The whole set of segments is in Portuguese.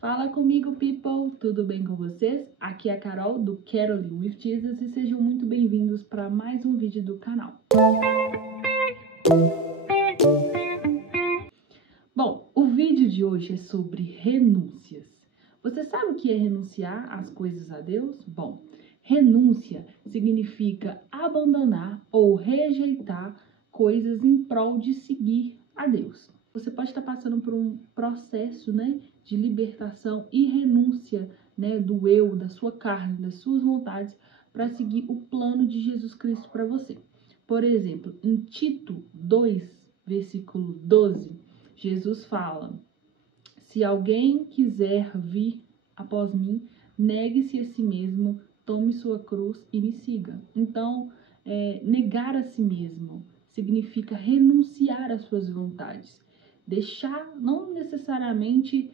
Fala comigo, people! Tudo bem com vocês? Aqui é a Carol, do Caroling with Jesus, e sejam muito bem-vindos para mais um vídeo do canal. Bom, o vídeo de hoje é sobre renúncias. Você sabe o que é renunciar às coisas a Deus? Bom, renúncia significa abandonar ou rejeitar coisas em prol de seguir a Deus. Você pode estar passando por um processo, de libertação e renúncia, do eu, da sua carne, das suas vontades, para seguir o plano de Jesus Cristo para você. Por exemplo, em Tito 2, versículo 12, Jesus fala: se alguém quiser vir após mim, negue-se a si mesmo, tome sua cruz e me siga. Então, negar a si mesmo significa renunciar às suas vontades. Deixar, não necessariamente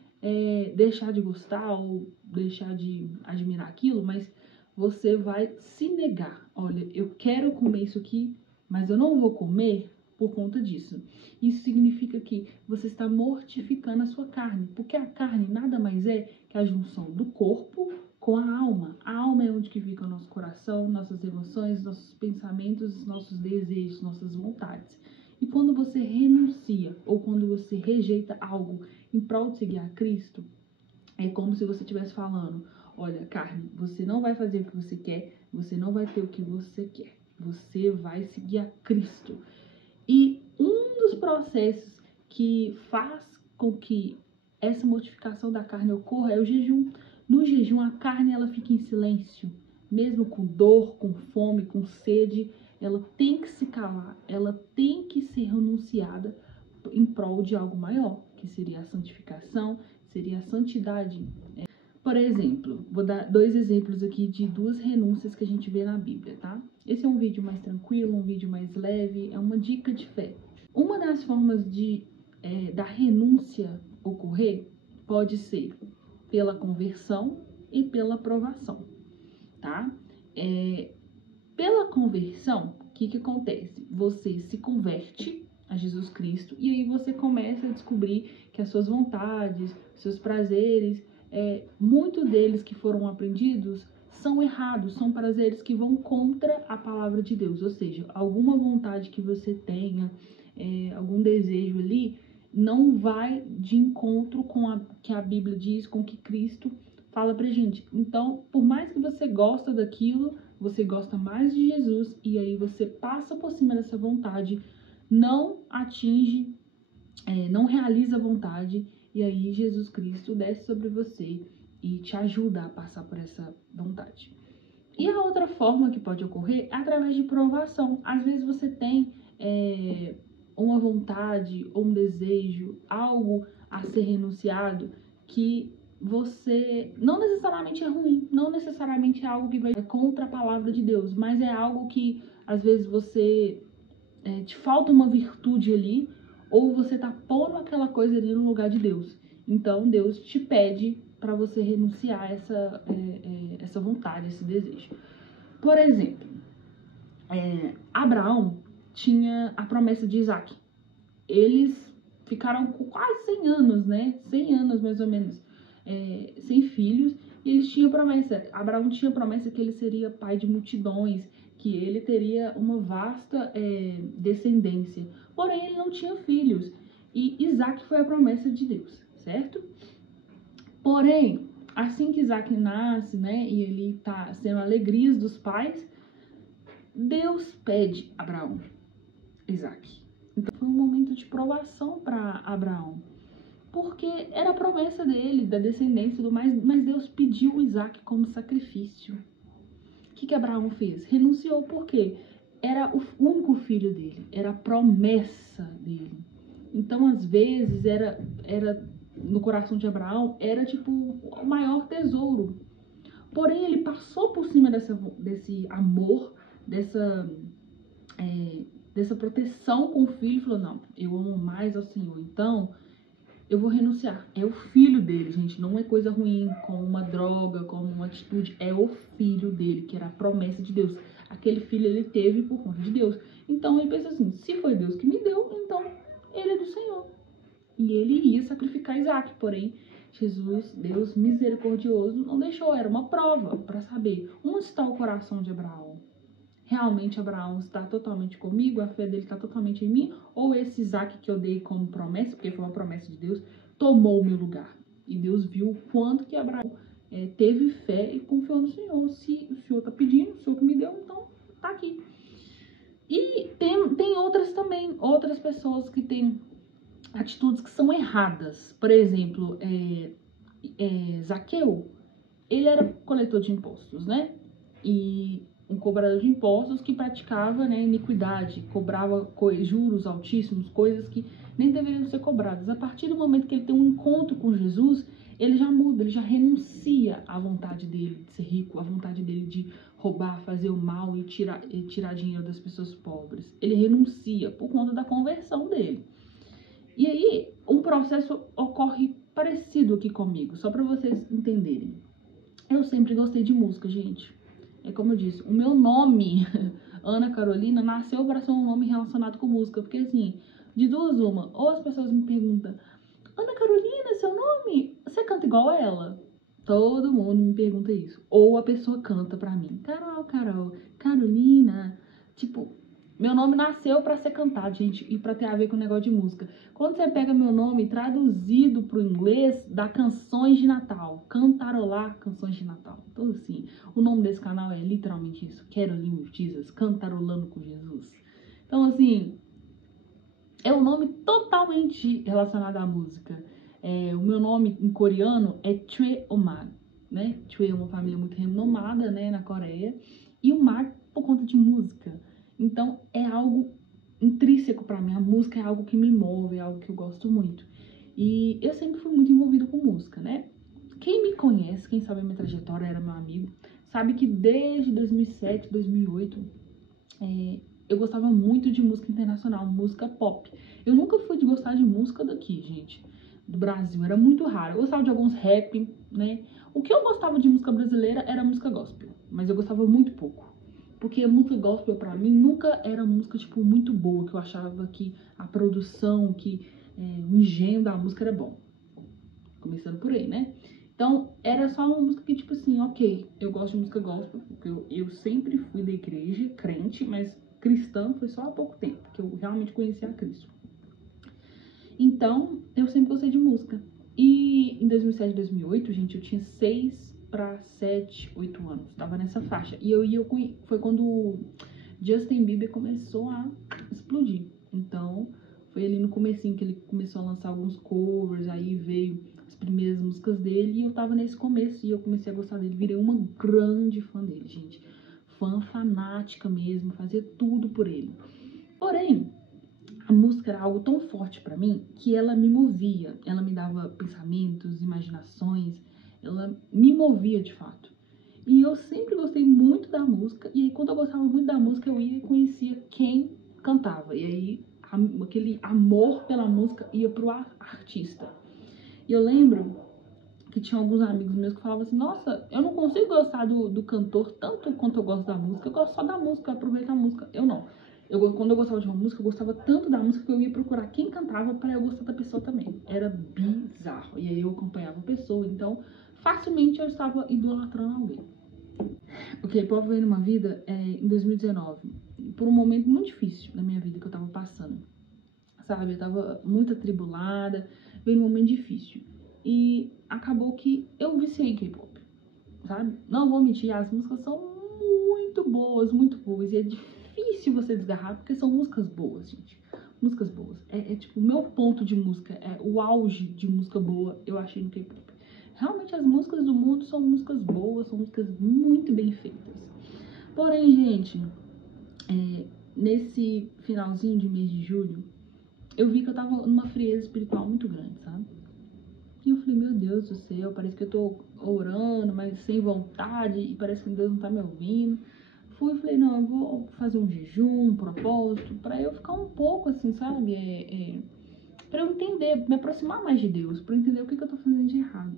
deixar de gostar ou deixar de admirar aquilo, mas você vai se negar. Olha, eu quero comer isso aqui, mas eu não vou comer por conta disso. Isso significa que você está mortificando a sua carne, porque a carne nada mais é que a junção do corpo com a alma. A alma é onde que fica o nosso coração, nossas emoções, nossos pensamentos, nossos desejos, nossas vontades. E quando você renuncia ou quando você rejeita algo em prol de seguir a Cristo, é como se você estivesse falando: olha, carne, você não vai fazer o que você quer, você não vai ter o que você quer, você vai seguir a Cristo. E um dos processos que faz com que essa mortificação da carne ocorra é o jejum. No jejum, a carne ela fica em silêncio, mesmo com dor, com fome, com sede. Ela tem que se calar, ela tem que ser renunciada em prol de algo maior, que seria a santificação, seria a santidade. Por exemplo, vou dar 2 exemplos aqui de 2 renúncias que a gente vê na Bíblia, tá? Esse é um vídeo mais tranquilo, um vídeo mais leve, é uma dica de fé. Uma das formas da renúncia ocorrer pode ser pela conversão e pela aprovação, tá? Pela conversão, o que acontece? Você se converte a Jesus Cristo e aí você começa a descobrir que as suas vontades, seus prazeres, muitos deles que foram aprendidos são errados, são prazeres que vão contra a palavra de Deus. Ou seja, alguma vontade que você tenha, algum desejo ali, não vai de encontro com o que a Bíblia diz, com o que Cristo fala pra gente. Então, por mais que você gosta daquilo, você gosta mais de Jesus, e aí você passa por cima dessa vontade, não atinge, não realiza a vontade, e aí Jesus Cristo desce sobre você e te ajuda a passar por essa vontade. E a outra forma que pode ocorrer é através de provação. Às vezes você tem uma vontade ou um desejo, algo a ser renunciado, que você não necessariamente é ruim, não necessariamente é algo que vai contra a palavra de Deus, mas é algo que às vezes você te falta uma virtude ali, ou você tá pondo aquela coisa ali no lugar de Deus. Então Deus te pede para você renunciar a essa vontade, esse desejo. Por exemplo, Abraão tinha a promessa de Isaac. Eles ficaram com quase 100 anos, 100 anos mais ou menos, sem filhos, e eles tinham promessa. Abraão tinha promessa que ele seria pai de multidões, que ele teria uma vasta descendência. Porém, ele não tinha filhos. E Isaac foi a promessa de Deus, certo? Porém, assim que Isaac nasce, e ele tá sendo alegrias dos pais, Deus pede a Abraão Isaac. Então foi um momento de provação para Abraão, porque era a promessa dele, da descendência e tudo mais, mas Deus pediu Isaac como sacrifício. O que Abraão fez? Renunciou, porque era o único filho dele, era a promessa dele. Então, às vezes, era no coração de Abraão, era tipo o maior tesouro. Porém, ele passou por cima desse amor, dessa proteção com o filho, e falou: não, eu amo mais ao Senhor, então eu vou renunciar. É o filho dele, gente, não é coisa ruim, como uma droga, como uma atitude, é o filho dele, que era a promessa de Deus. Aquele filho ele teve por conta de Deus. Então ele pensa assim: se foi Deus que me deu, então ele é do Senhor. E ele ia sacrificar Isaac, porém Jesus, Deus misericordioso, não deixou, era uma prova para saber onde está o coração de Abraão. Realmente Abraão está totalmente comigo, a fé dele está totalmente em mim, ou esse Isaac que eu dei como promessa, porque foi uma promessa de Deus, tomou o meu lugar. E Deus viu o quanto que Abraão teve fé e confiou no Senhor. Se o Senhor está pedindo, o Senhor que me deu, então tá aqui. E tem outras também, outras pessoas que têm atitudes que são erradas. Por exemplo, Zaqueu, ele era coletor de impostos, né? E um cobrador de impostos que praticava, né, iniquidade, cobrava juros altíssimos, coisas que nem deveriam ser cobradas. A partir do momento que ele tem um encontro com Jesus, ele já muda, ele já renuncia à vontade dele de ser rico, à vontade dele de roubar, fazer o mal e tirar dinheiro das pessoas pobres. Ele renuncia por conta da conversão dele. E aí, um processo ocorre parecido aqui comigo, só para vocês entenderem. Eu sempre gostei de música, gente. É como eu disse, o meu nome, Ana Carolina, nasceu para ser um nome relacionado com música. Porque assim, de duas uma, ou as pessoas me perguntam, Ana Carolina, seu nome? Você canta igual a ela? Todo mundo me pergunta isso. Ou a pessoa canta pra mim, Carol, Carolina. Tipo, meu nome nasceu pra ser cantado, gente, e pra ter a ver com o negócio de música. Quando você pega meu nome traduzido pro inglês, dá canções de Natal. Cantarolar canções de Natal. Então, assim, o nome desse canal é literalmente isso. Caroline with Jesus, cantarolando com Jesus. Então, assim, é um nome totalmente relacionado à música. O meu nome em coreano é Choi Omag, né? Choi é uma família muito renomada, né, na Coreia. E o Mag por conta de música. Então, é algo intrínseco pra mim. A música é algo que me move, é algo que eu gosto muito. E eu sempre fui muito envolvida com música, né? Quem me conhece, quem sabe a minha trajetória, era meu amigo, sabe que desde 2007, 2008, eu gostava muito de música internacional, música pop. Eu nunca fui de gostar de música daqui, gente, do Brasil. Era muito raro. Eu gostava de alguns rap, né? O que eu gostava de música brasileira era música gospel, mas eu gostava muito pouco. Porque a música gospel pra mim nunca era música, tipo, muito boa, que eu achava que a produção, que o engenho da música era bom. Começando por aí, né? Então, era só uma música que, tipo assim, ok, eu gosto de música gospel, porque eu sempre fui da igreja, crente, mas cristã foi só há pouco tempo, que eu realmente conheci a Cristo. Então, eu sempre gostei de música. E em 2007, 2008, gente, eu tinha 6 para 7, 8 anos. Tava nessa faixa. E foi quando o Justin Bieber começou a explodir. Então, foi ali no comecinho que ele começou a lançar alguns covers, aí veio as primeiras músicas dele, e eu tava nesse começo, e eu comecei a gostar dele. Virei uma grande fã dele, gente. Fã fanática mesmo, fazia tudo por ele. Porém, a música era algo tão forte pra mim que ela me movia, ela me dava pensamentos, imaginações, ela me movia de fato. E eu sempre gostei muito da música, e aí quando eu gostava muito da música eu ia e conhecia quem cantava, e aí aquele amor pela música ia pro artista. E eu lembro que tinha alguns amigos meus que falavam assim, nossa, eu não consigo gostar do cantor tanto quanto eu gosto da música, eu gosto só da música, eu aproveito a música. Eu não. Quando eu gostava de uma música, eu gostava tanto da música que eu ia procurar quem cantava para eu gostar da pessoa também. Era bizarro. E aí eu acompanhava a pessoa, então facilmente eu estava idolatrando alguém. Ok, pode ver numa vida, em 2019, por um momento muito difícil na minha vida que eu tava passando. Sabe, eu tava muito atribulada, veio um momento difícil. E acabou que eu viciei em K-pop, sabe? Não vou mentir, as músicas são muito boas, muito boas. E é difícil você desgarrar, porque são músicas boas, gente. Músicas boas. Tipo, o meu ponto de música, o auge de música boa, eu achei no K-pop. Realmente as músicas do mundo são músicas boas, são músicas muito bem feitas. Porém, gente, nesse finalzinho de mês de julho, eu vi que eu tava numa frieza espiritual muito grande, sabe? E eu falei, meu Deus do céu, parece que eu tô orando, mas sem vontade, e parece que Deus não tá me ouvindo. Falei, não, eu vou fazer um jejum, um propósito, pra eu ficar um pouco assim, sabe? Pra eu entender, me aproximar mais de Deus, pra eu entender o que eu tô fazendo de errado.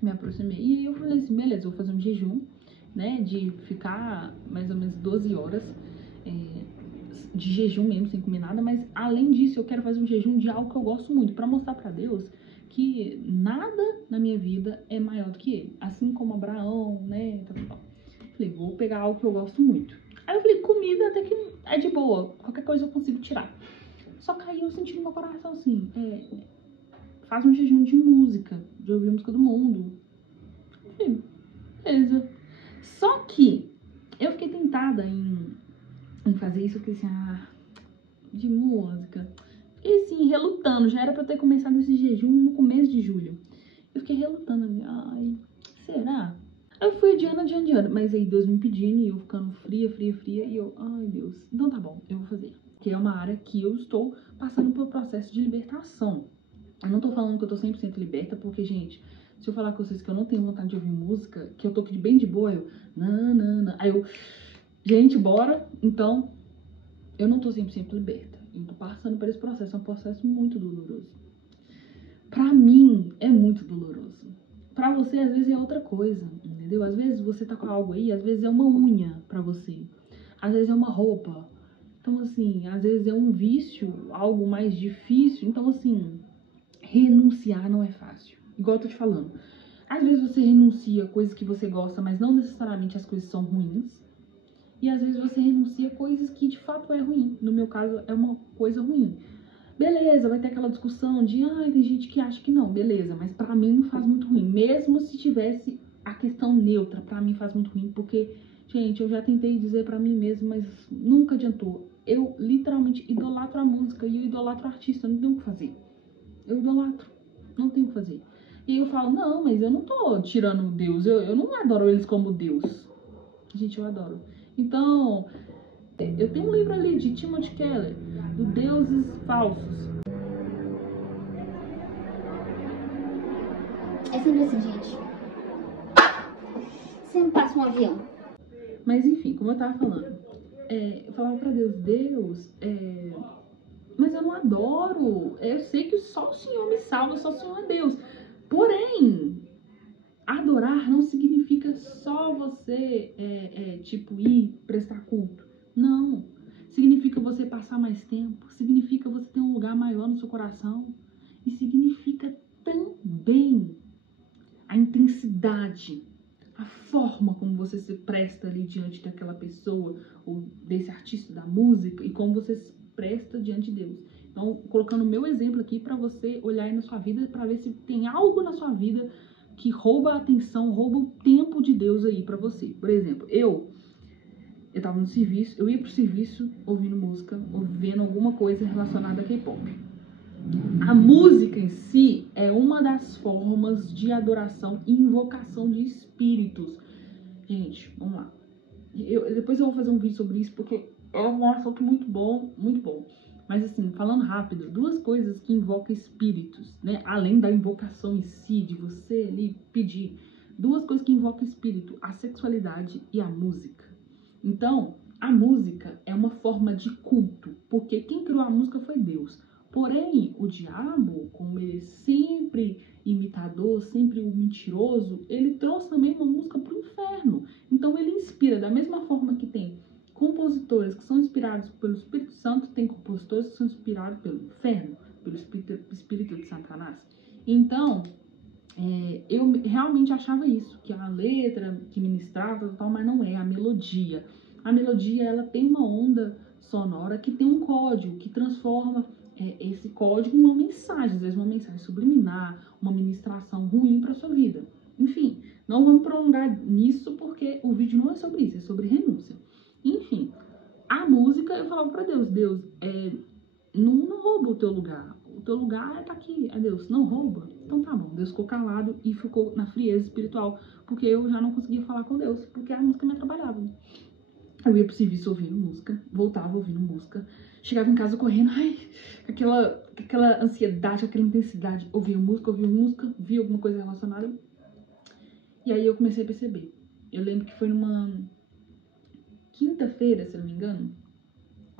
Me aproximei. E aí eu falei assim, beleza, eu vou fazer um jejum, né, de ficar mais ou menos 12 horas de jejum mesmo, sem comer nada, mas além disso eu quero fazer um jejum de algo que eu gosto muito, pra mostrar pra Deus que nada na minha vida é maior do que ele. Assim como Abraão, né? Falei, vou pegar algo que eu gosto muito. Aí eu falei, comida até que é de boa, qualquer coisa eu consigo tirar. Só que aí eu senti no meu coração assim, faz um jejum de música, de ouvir música do mundo. Eu falei, beleza. Só que eu fiquei tentada em fazer isso, eu fiquei assim, de música. Fiquei assim, relutando, já era pra eu ter começado esse jejum no começo de julho. Eu fiquei relutando, será? Aí eu fui adiando, mas aí Deus me pedindo e eu ficando fria, e eu, ai Deus, então tá bom, eu vou fazer. Que é uma área que eu estou passando por processo de libertação. Eu não tô falando que eu tô 100% liberta, porque, gente, se eu falar com vocês que eu não tenho vontade de ouvir música, que eu tô aqui bem de boa, não. Aí eu, gente, bora. Então, eu não tô 100% liberta. Eu tô passando por esse processo, é um processo muito doloroso. Pra mim, é muito doloroso. Pra você, às vezes, é outra coisa, entendeu? Às vezes você tá com algo aí, às vezes é uma unha pra você. Às vezes é uma roupa. Então, assim, às vezes é um vício, algo mais difícil. Então, assim, renunciar não é fácil. Igual eu tô te falando. Às vezes você renuncia a coisas que você gosta, mas não necessariamente as coisas são ruins. E às vezes você renuncia a coisas que de fato é ruim. No meu caso, é uma coisa ruim. Beleza, vai ter aquela discussão de, tem gente que acha que não, beleza, mas pra mim faz muito ruim. Mesmo se tivesse a questão neutra, pra mim faz muito ruim, porque, gente, eu já tentei dizer pra mim mesma, mas nunca adiantou. Eu literalmente idolatro a música e eu idolatro o artista, não tenho o que fazer. Eu idolatro, não tenho o que fazer. E aí eu falo, não, mas eu não tô tirando Deus, eu não adoro eles como Deus. Gente, eu adoro. Então, eu tenho um livro ali de Timothy Keller, do Deuses Falsos. É sempre assim, gente. Sempre passa um avião. Mas enfim, como eu tava falando, eu falava pra Deus, mas eu não adoro. Eu sei que só o Senhor me salva, só o Senhor é Deus. Porém, adorar não significa só você, ir prestar culto. Não. Significa você passar mais tempo. Significa você ter um lugar maior no seu coração. E significa também a intensidade, a forma como você se presta ali diante daquela pessoa, ou desse artista da música, e como você se presta diante de Deus. Então, colocando o meu exemplo aqui para você olhar aí na sua vida, para ver se tem algo na sua vida que rouba a atenção, rouba o tempo de Deus aí pra você. Por exemplo, eu tava no serviço, eu ia pro serviço ouvindo música, ouvindo alguma coisa relacionada a K-pop. A música em si é uma das formas de adoração e invocação de espíritos. Gente, vamos lá. Depois eu vou fazer um vídeo sobre isso, porque é um assunto muito bom, muito bom. Mas assim, falando rápido, duas coisas que invocam espíritos, né? Além da invocação em si, de você ali pedir. Duas coisas que invocam espírito, a sexualidade e a música. Então, a música é uma forma de culto, porque quem criou a música foi Deus. Porém, o diabo, como ele é sempre imitador, sempre o mentiroso, ele trouxe também uma música para o inferno. Então, ele inspira, da mesma forma que tem compositores que são inspirados pelo Espírito Santo, tem compositores que são inspirados pelo inferno, pelo espírito de Satanás. Então, eu realmente achava isso, que a letra que ministrava, tal, mas não é, a melodia. A melodia, ela tem uma onda sonora que tem um código, que transforma esse código em uma mensagem, às vezes uma mensagem subliminar, uma ministração ruim para sua vida. Enfim, não vamos prolongar nisso porque o vídeo não é sobre isso, é sobre renúncia. Enfim, a música, eu falava pra Deus, não rouba o teu lugar. O teu lugar tá aqui, é Deus, não rouba. Então tá bom, Deus ficou calado e ficou na frieza espiritual, porque eu já não conseguia falar com Deus, porque a música me atrapalhava. Eu ia pro serviço ouvindo música, voltava ouvindo música, chegava em casa correndo, aquela ansiedade, aquela intensidade, ouvia música, via alguma coisa relacionada. E aí eu comecei a perceber. Eu lembro que foi numa quinta-feira, se eu não me engano,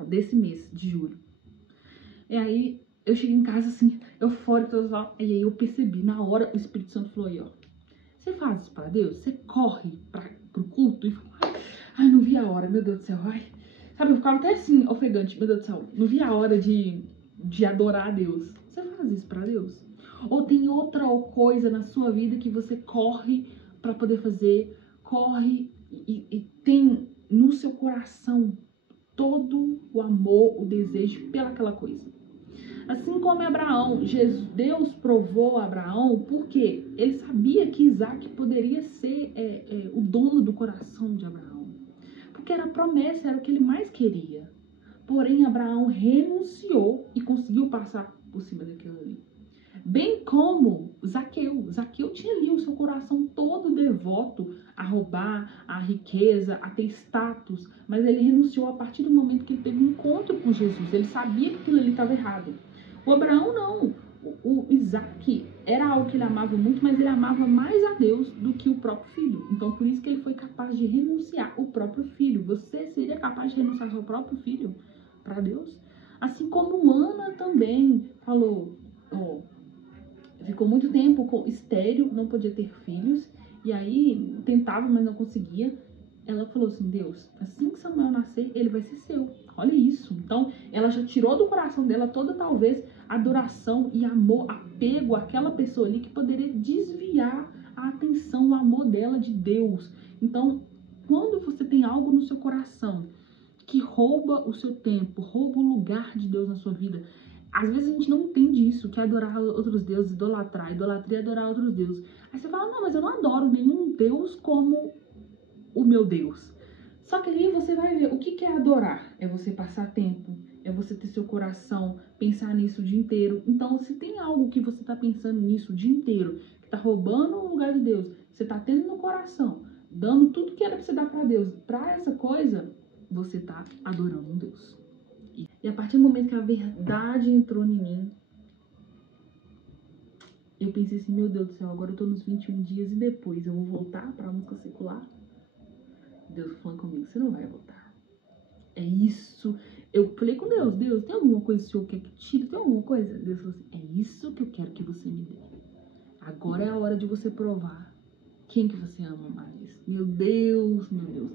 desse mês de julho. E aí eu cheguei em casa assim, eufórica, e aí eu percebi, na hora o Espírito Santo falou aí, ó, você faz isso pra Deus? Você corre pro culto e fala, ai, não vi a hora, meu Deus do céu, ai. Sabe, eu ficava até assim, ofegante, meu Deus do céu, não vi a hora de adorar a Deus. Você faz isso pra Deus? Ou tem outra coisa na sua vida que você corre para poder fazer, corre e tem no seu coração todo o amor, o desejo pelaquela coisa. Assim como Abraão, Deus provou a Abraão porque ele sabia que Isaac poderia ser o dono do coração de Abraão. Porque era a promessa, era o que ele mais queria. Porém, Abraão renunciou e conseguiu passar por cima daquilo ali. Bem como Zaqueu. Zaqueu tinha ali o seu coração todo devoto a roubar, a riqueza, a ter status. Mas ele renunciou a partir do momento que ele teve um encontro com Jesus. Ele sabia que aquilo ali estava errado. O Abraão não. O Isaac era algo que ele amava muito, mas ele amava mais a Deus do que o próprio filho. Então, por isso que ele foi capaz de renunciar o próprio filho. Você seria capaz de renunciar ao seu próprio filho para Deus? Assim como Ana também falou, ficou muito tempo estéril, não podia ter filhos, e aí tentava, mas não conseguia. Ela falou assim, Deus, assim que Samuel nascer, ele vai ser seu. Olha isso. Então, ela já tirou do coração dela toda, talvez, adoração e amor, apego àquela pessoa ali que poderia desviar a atenção, o amor dela de Deus. Então, quando você tem algo no seu coração que rouba o seu tempo, rouba o lugar de Deus na sua vida, às vezes a gente não entende isso, que é adorar outros deuses, idolatria é adorar outros deuses. Aí você fala, não, mas eu não adoro nenhum Deus como o meu Deus. Só que aí você vai ver, o que é adorar? É você passar tempo, é você ter seu coração, pensar nisso o dia inteiro. Então, se tem algo que você tá pensando nisso o dia inteiro, que tá roubando o lugar de Deus, você tá tendo no coração, dando tudo que era pra você dar pra Deus, pra essa coisa, você tá adorando um Deus. E a partir do momento que a verdade entrou em mim, eu pensei assim, meu Deus do céu, agora eu tô nos 21 dias e depois eu vou voltar pra música secular? Deus falando comigo, você não vai voltar. É isso. Eu falei com Deus, Deus, tem alguma coisa que o Senhor quer que tire? Tem alguma coisa? Deus falou assim, é isso que eu quero que você me dê. Agora é a hora de você provar quem que você ama mais. Meu Deus, meu Deus.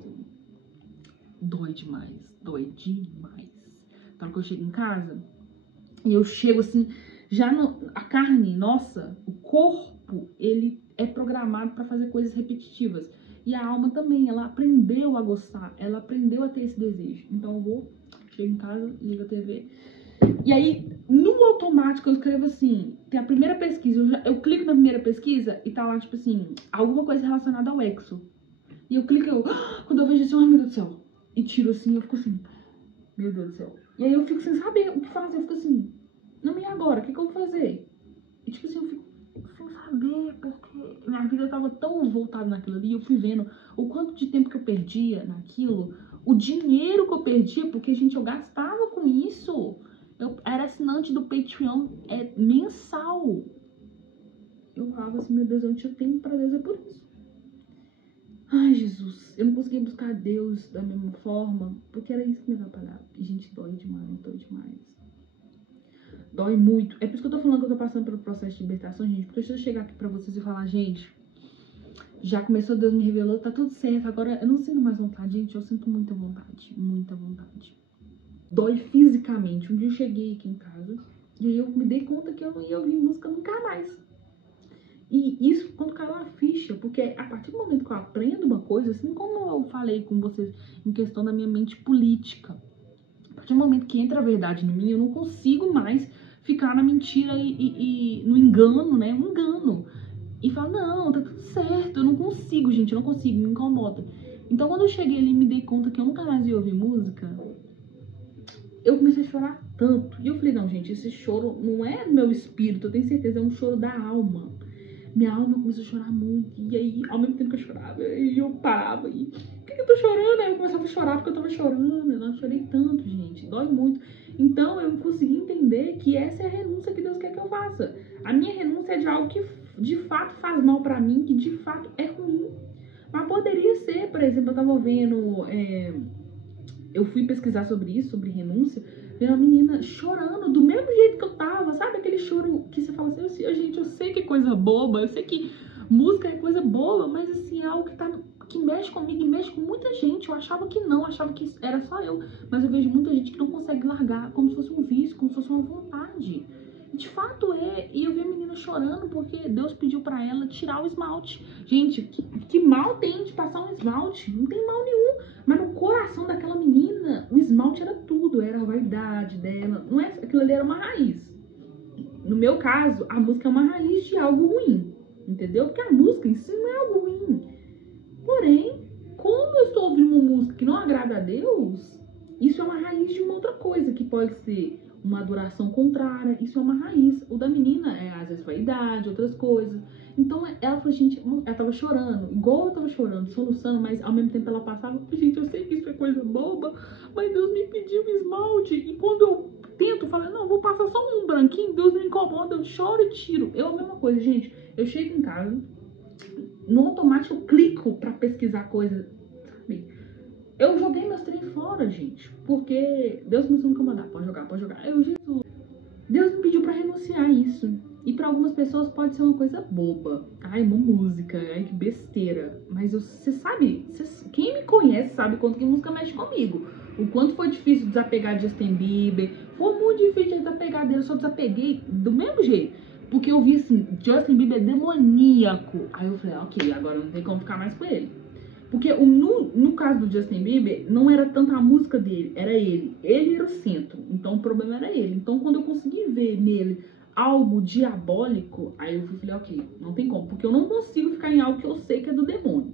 Dói demais, dói demais. Então, quando eu chego em casa, e eu chego assim, a carne, nossa, o corpo, ele é programado para fazer coisas repetitivas. E a alma também, ela aprendeu a gostar, ela aprendeu a ter esse desejo. Então eu chego em casa, ligo a TV. E aí, no automático, eu escrevo assim, tem a primeira pesquisa, eu clico na primeira pesquisa e tá lá, tipo assim, alguma coisa relacionada ao exo. E eu clico, quando eu vejo assim, ai meu Deus do céu. E tiro assim, eu fico assim, meu Deus do céu. E aí eu fico sem saber o que fazer, eu fico assim, não, e agora? O que eu vou fazer? E tipo assim, eu fico sem saber, porque minha vida tava tão voltada naquilo ali, eu fui vendo o quanto de tempo que eu perdia naquilo, o dinheiro que eu perdia, porque, gente, eu gastava com isso. Eu era assinante do Patreon mensal. Eu falava assim, meu Deus, eu não tinha tempo pra Deus, é por isso. Ai, Jesus, eu não conseguia buscar Deus da mesma forma, porque era isso que me atrapalhava. E, gente, dói demais, dói demais. Dói muito. É por isso que eu tô falando que eu tô passando pelo processo de libertação, gente. Porque se eu chegar aqui pra vocês e falar, gente, já começou, Deus me revelou, tá tudo certo. Agora eu não sinto mais vontade, gente. Eu sinto muita vontade. Muita vontade. Dói fisicamente. Um dia eu cheguei aqui em casa e aí eu me dei conta que eu não ia ouvir música nunca mais. E isso quando caiu a ficha, porque a partir do momento que eu aprendo uma coisa, assim como eu falei com vocês em questão da minha mente política, a partir do momento que entra a verdade em mim, eu não consigo mais ficar na mentira e no engano, né? Um engano. E falar, não, tá tudo certo, eu não consigo, gente, eu não consigo, me incomoda. Então, quando eu cheguei ali e me dei conta que eu nunca mais ia ouvir música, eu comecei a chorar tanto. E eu falei, não, gente, esse choro não é do meu espírito, eu tenho certeza, é um choro da alma. Minha alma começou a chorar muito, e aí, ao mesmo tempo que eu chorava, eu parava, e por que eu tô chorando? Aí eu começava a chorar porque eu tava chorando, eu não chorei tanto, gente, dói muito. Então, eu consegui entender que essa é a renúncia que Deus quer que eu faça. A minha renúncia é de algo que, de fato, faz mal pra mim, que, de fato, é ruim. Mas poderia ser, por exemplo, eu tava vendo, eu fui pesquisar sobre isso, sobre renúncia, vendo uma menina chorando do mesmo jeito que eu tava, sabe? Aquele choro que você fala assim, gente, eu sei que é coisa boba, eu sei que música é coisa boba, mas assim, é algo que mexe comigo e mexe com muita gente. Eu achava que não, achava que era só eu, mas eu vejo muita gente que não consegue largar, como se fosse um vício, como se fosse uma vontade. De fato é. E eu vi a menina chorando porque Deus pediu pra ela tirar o esmalte. Gente, que mal tem de passar um esmalte? Não tem mal nenhum. Mas no coração daquela menina, o esmalte era tudo. Era a vaidade dela. Não é, aquilo ali era uma raiz. No meu caso, a música é uma raiz de algo ruim. Entendeu? Porque a música em si não é algo ruim. Porém, como eu estou ouvindo uma música que não agrada a Deus, isso é uma raiz de uma outra coisa, que pode ser uma adoração contrária, isso é uma raiz. O da menina é, às vezes, vaidade, outras coisas. Então, ela falou, gente, ela tava chorando, igual eu tava chorando, soluçando, mas ao mesmo tempo ela passava, gente, eu sei que isso é coisa boba, mas Deus me pediu esmalte, e quando eu tento, falar, não, vou passar só um branquinho, Deus me incomoda, eu choro e tiro. Eu, a mesma coisa, gente, eu chego em casa, no automático eu clico pra pesquisar coisa, sabe? Eu joguei meus trem fora, gente, porque Deus começou a me incomodar, pode jogar. Eu, Jesus, Deus me pediu pra renunciar a isso. E pra algumas pessoas pode ser uma coisa boba. Ai, uma música, ai, que besteira. Mas você sabe, quem me conhece sabe quanto que música mexe comigo. O quanto foi difícil desapegar de Justin Bieber. Foi muito difícil de desapegar dele, eu só desapeguei do mesmo jeito. Porque eu vi assim, Justin Bieber é demoníaco. Aí eu falei, ok, agora não tem como ficar mais com ele. Porque no caso do Justin Bieber, não era tanto a música dele, era ele. Ele era o centro, então o problema era ele. Então quando eu consegui ver nele algo diabólico, aí eu falei, ok, não tem como. Porque eu não consigo ficar em algo que eu sei que é do demônio.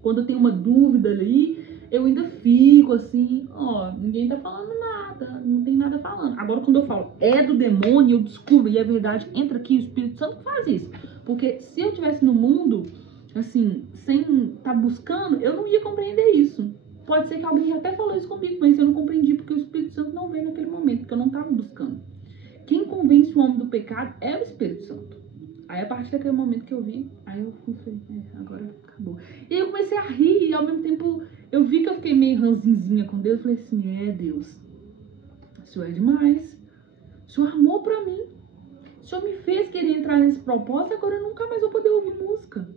Quando eu tenho uma dúvida ali, eu ainda fico assim, ó, ninguém tá falando nada, não tem nada falando. Agora quando eu falo, é do demônio, eu descubro, e a verdade entra aqui, o Espírito Santo faz isso. Porque se eu estivesse no mundo, assim, sem estar buscando, eu não ia compreender isso. Pode ser que alguém já até falou isso comigo, mas eu não compreendi porque o Espírito Santo não veio naquele momento, porque eu não estava buscando. Quem convence o homem do pecado é o Espírito Santo. Aí a partir daquele momento que eu vi, aí eu falei, agora acabou. E aí eu comecei a rir e ao mesmo tempo eu vi que eu fiquei meio ranzinzinha com Deus. Eu falei assim, Deus, o Senhor é demais. O Senhor armou pra mim. O Senhor me fez querer entrar nesse propósito, agora eu nunca mais vou poder ouvir música.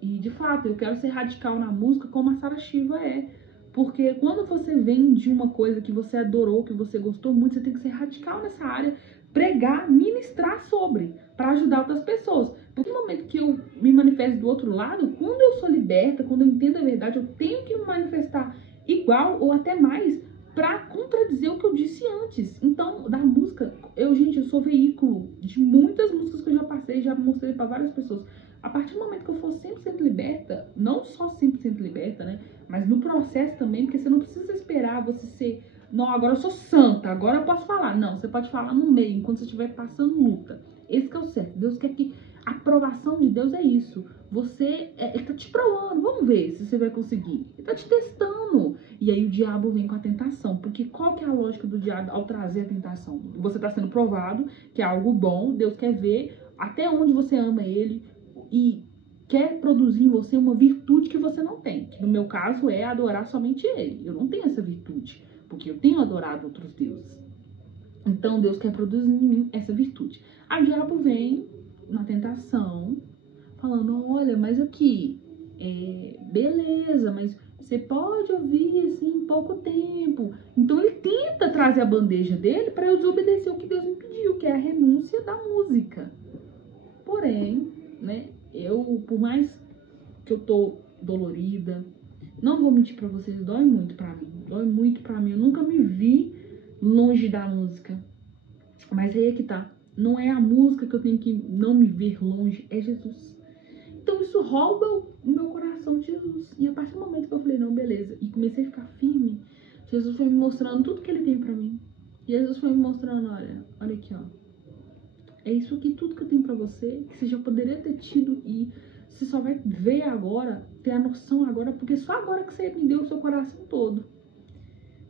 E, de fato, eu quero ser radical na música como a Sarah Shiva é. Porque quando você vem de uma coisa que você adorou, que você gostou muito, você tem que ser radical nessa área, pregar, ministrar sobre, para ajudar outras pessoas. Porque no momento que eu me manifesto do outro lado, quando eu sou liberta, quando eu entendo a verdade, eu tenho que me manifestar igual ou até mais para contradizer o que eu disse antes. Então, da música, eu sou veículo de muitas músicas que eu já passei, já mostrei para várias pessoas. A partir do momento que eu for 100% liberta, não só 100% liberta, né? Mas no processo também, porque você não precisa esperar você ser, não, agora eu sou santa, agora eu posso falar. Não, você pode falar no meio, enquanto você estiver passando luta. Esse que é o certo. Deus quer que a aprovação de Deus é isso. Ele tá te provando, vamos ver se você vai conseguir. Ele tá te testando. E aí o diabo vem com a tentação. Porque qual que é a lógica do diabo ao trazer a tentação? Você tá sendo provado, que é algo bom, Deus quer ver até onde você ama ele, e quer produzir em você uma virtude que você não tem, que no meu caso é adorar somente ele. Eu não tenho essa virtude, porque eu tenho adorado outros deuses. Então Deus quer produzir em mim essa virtude. Aí o diabo vem na tentação, falando, olha, mas aqui, beleza, mas você pode ouvir assim em pouco tempo. Então ele tenta trazer a bandeja dele para eu desobedecer o que Deus me pediu, que é a renúncia da música. Porém, né, por mais que eu tô dolorida, não vou mentir pra vocês, dói muito pra mim, eu nunca me vi longe da música, mas aí é que tá, não é a música que eu tenho que não me ver longe, é Jesus. Então isso rouba o meu coração de Jesus, e a partir do momento que eu falei, não, beleza, e comecei a ficar firme, Jesus foi me mostrando tudo que ele tem pra mim, Jesus foi me mostrando, olha aqui, ó, é isso aqui, tudo que eu tenho pra você, que você já poderia ter tido e você só vai ver agora, ter a noção agora, porque só agora que você me deu o seu coração todo.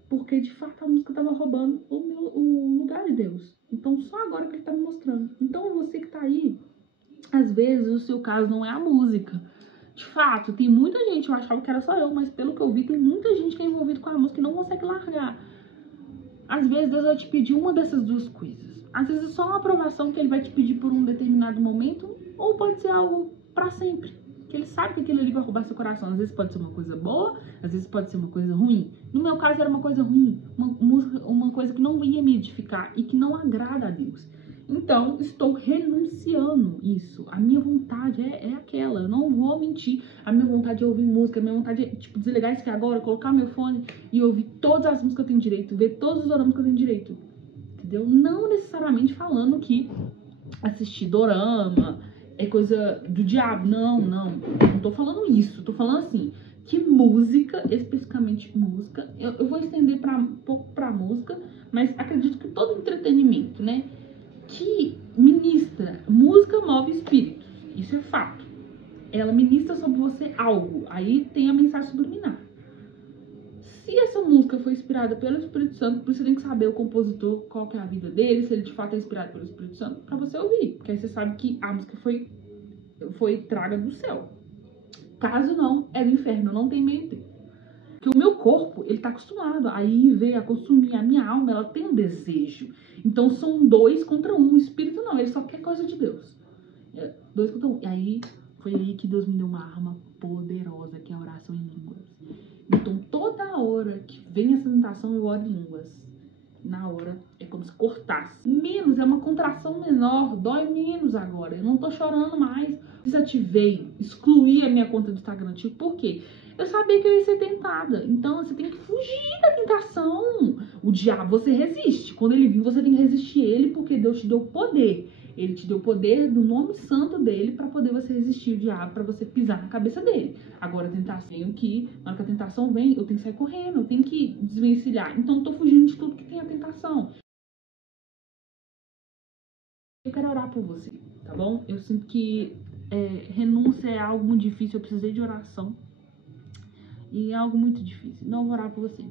Porque, de fato, a música tava roubando o lugar de Deus. Então, só agora que ele tá me mostrando. Então, você que tá aí, às vezes, o seu caso não é a música. De fato, tem muita gente, eu achava que era só eu, mas pelo que eu vi, tem muita gente que é envolvida com a música e não consegue largar. Às vezes, Deus vai te pedir uma dessas duas coisas. Às vezes é só uma aprovação que ele vai te pedir por um determinado momento, ou pode ser algo pra sempre. que ele sabe que aquilo ali vai roubar seu coração. Às vezes pode ser uma coisa boa, às vezes pode ser uma coisa ruim. No meu caso era uma coisa ruim, uma coisa que não ia me edificar e que não agrada a Deus. Então, estou renunciando isso. A minha vontade é aquela, eu não vou mentir. A minha vontade é ouvir música, a minha vontade é, tipo, desligar isso aqui agora, colocar meu fone e ouvir todas as músicas que eu tenho direito, ver todos os doramas que eu tenho direito. Entendeu? Não necessariamente falando que assistir dorama é coisa do diabo. Não tô falando isso. Tô falando assim, que música, especificamente música, eu vou estender um pouco pra música, mas acredito que todo entretenimento, né, que ministra, música move espíritos, isso é fato. Ela ministra sobre você algo, aí tem a mensagem subliminar. Se essa música foi inspirada pelo Espírito Santo, você tem que saber o compositor, qual que é a vida dele, se ele de fato é inspirado pelo Espírito Santo, pra você ouvir, porque aí você sabe que a música foi traga do céu. Caso não, é do inferno, não tem meio termo. Porque o meu corpo, ele tá acostumado a ir ver, a consumir. A minha alma, ela tem um desejo. Então são 2 contra 1. O espírito não, ele só quer coisa de Deus. 2 contra 1. E aí, foi aí que Deus me deu uma arma poderosa, que é a oração em línguas. Então toda hora que vem essa tentação, eu oro em línguas. Na hora, é como se cortasse. Menos, é uma contração menor, dói menos agora. Eu não tô chorando mais. Desativei, excluí a minha conta do Instagram. Tipo, por quê? Eu sabia que eu ia ser tentada. Então, você tem que fugir da tentação. O diabo, você resiste. Quando ele vir, você tem que resistir ele, porque Deus te deu poder. Ele te deu poder do nome santo dele para poder você resistir o diabo, para você pisar na cabeça dele. Agora, a tentação, na hora que a tentação vem, eu tenho que sair correndo, eu tenho que desvencilhar. Então, eu tô fugindo de tudo que tem a tentação. Eu quero orar por você, tá bom? Eu sinto que renúncia é algo muito difícil, eu precisei de oração. E é algo muito difícil. Então eu vou orar por você.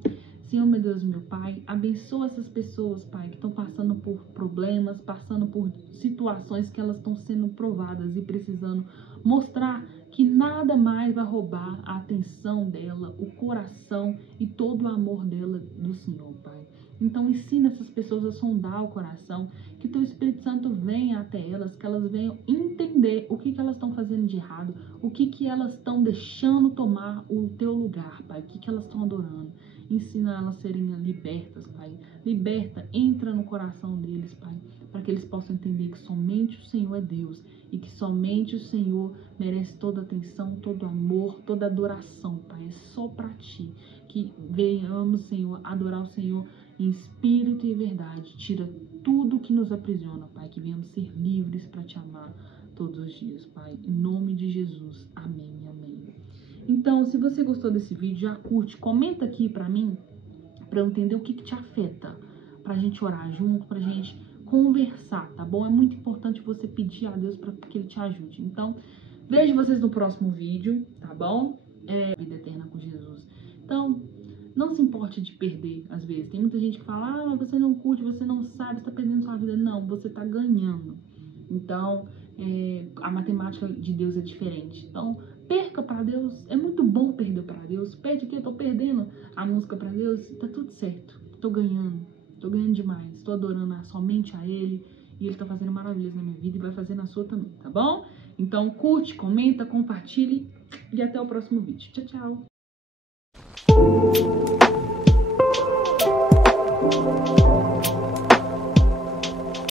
Senhor, meu Deus, meu Pai, abençoa essas pessoas, Pai, que estão passando por problemas, passando por situações que elas estão sendo provadas e precisando mostrar que nada mais vai roubar a atenção dela, o coração e todo o amor dela do Senhor, Pai. Então ensina essas pessoas a sondar o coração, que Teu Espírito Santo venha até elas, que elas venham entender o que elas estão fazendo de errado, o que elas estão deixando tomar o Teu lugar, Pai, o que elas estão adorando. Ensina elas a serem libertas, Pai. Liberta, entra no coração deles, Pai, para que eles possam entender que somente o Senhor é Deus e que somente o Senhor merece toda atenção, todo amor, toda adoração, Pai. É só para Ti que venhamos, Senhor, adorar o Senhor em espírito e verdade. Tira tudo que nos aprisiona, Pai, que venhamos ser livres para Te amar todos os dias, Pai. Em nome de Jesus. Amém, amém. Então, se você gostou desse vídeo, já curte, comenta aqui pra mim, pra eu entender o que te afeta, pra gente orar junto, pra gente conversar, tá bom? É muito importante você pedir a Deus pra que Ele te ajude. Então, vejo vocês no próximo vídeo, tá bom? Vida eterna com Jesus. Então, não se importe de perder, às vezes. Tem muita gente que fala, mas você não curte, você não sabe, você tá perdendo sua vida. Não, você tá ganhando. Então, a matemática de Deus é diferente. Então, perca para Deus. É muito bom perder para Deus. Perde aqui, eu tô perdendo a música para Deus. Tá tudo certo. Tô ganhando demais. Tô adorando somente a Ele. E Ele tá fazendo maravilhas na minha vida e vai fazer na sua também, tá bom? Então, curte, comenta, compartilhe. E até o próximo vídeo. Tchau, tchau.